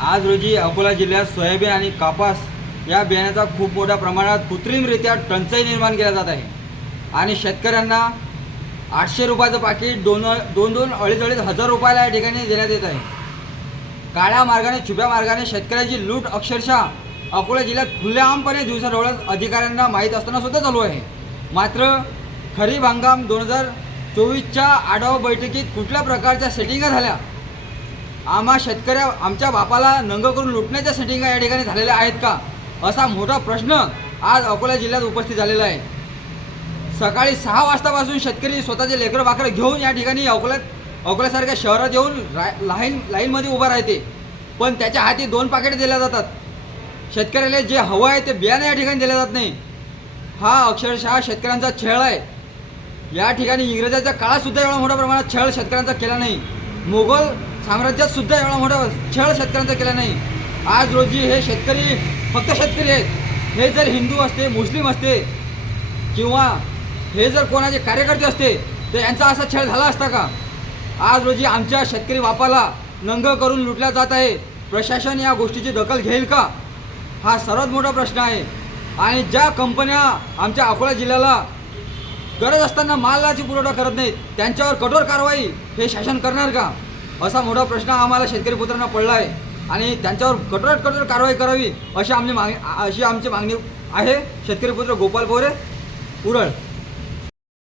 आज रोजी अकोला जिल्ह्यात सोयाबीन आणि कापूस या बियाण्याचा खूप मोठ्या प्रमाणात कृत्रिमरित्या टंचाई निर्माण केला जात आहे आणि शेतकऱ्यांना 800 रुपयाचं पाकिट दोन अडीच हजार रुपयाला या ठिकाणी देण्यात येत आहे। काळ्या मार्गाने छुप्या मार्गाने शेतकऱ्याची लूट अक्षरशः अकोला जिल्ह्यात खुलेआमपणे दिवसाढवळ्यात अधिकाऱ्यांना माहीत असताना सुद्धा चालू आहे। मात्र खरीप हंगाम 2024च्या आढावा बैठकीत कुठल्या प्रकारच्या सेटिंगा झाल्या, आमच्या बापाला नंग करून लुटण्याच्या सेटिंगा या ठिकाणी झालेल्या आहेत का, असा मोठा प्रश्न आज अकोला जिल्ह्यात उपस्थित झालेला आहे। सकाळी 6 वाजतापासून शेतकरी स्वतःचे लेकरं बाकरं घेऊन या ठिकाणी अकोल्यासारख्या शहरात येऊन लाईनमध्ये उभा राहते, पण त्याच्या हाती 2 पाकिटे दिल्या जातात। शेतकऱ्याला जे हवं आहे ते बियाणे या ठिकाणी दिले जात नाही। हा अक्षरशः शेतकऱ्यांचा छळ आहे। या ठिकाणी इंग्रजाच्या काळातसुद्धा एवढा मोठ्या प्रमाणात छळ शेतकऱ्यांचा केला नाही, मोगल साम्राज्यात सुद्धा एवढा मोठा छळ शेतकऱ्यांचा केला नाही। आज रोजी हे शेतकरी फक्त शेतकरी आहेत। हे जर हिंदू असते, मुस्लिम असते किंवा हे जर कोणाचे कार्यकर्ते असते तर यांचा असा छळ झाला असता का? आज रोजी आमच्या शेतकरी बापाला नंग करून लुटल्या जात आहे। प्रशासन या गोष्टीची दखल घेईल का, हा सर्वात मोठा प्रश्न आहे। आणि ज्या कंपन्या आमच्या अकोला जिल्ह्याला गरज असताना मालाची पुरवठा करत नाहीत त्यांच्यावर कठोर कारवाई हे शासन करणार का, असा मोठा प्रश्न आम्हाला शेतकरी पुत्रांना पडला आहे आणि त्यांच्यावर कठोर कारवाई करावी अशी आमची मागणी आहे। शेतकरी पुत्र गोपाल पोरे, उरळ।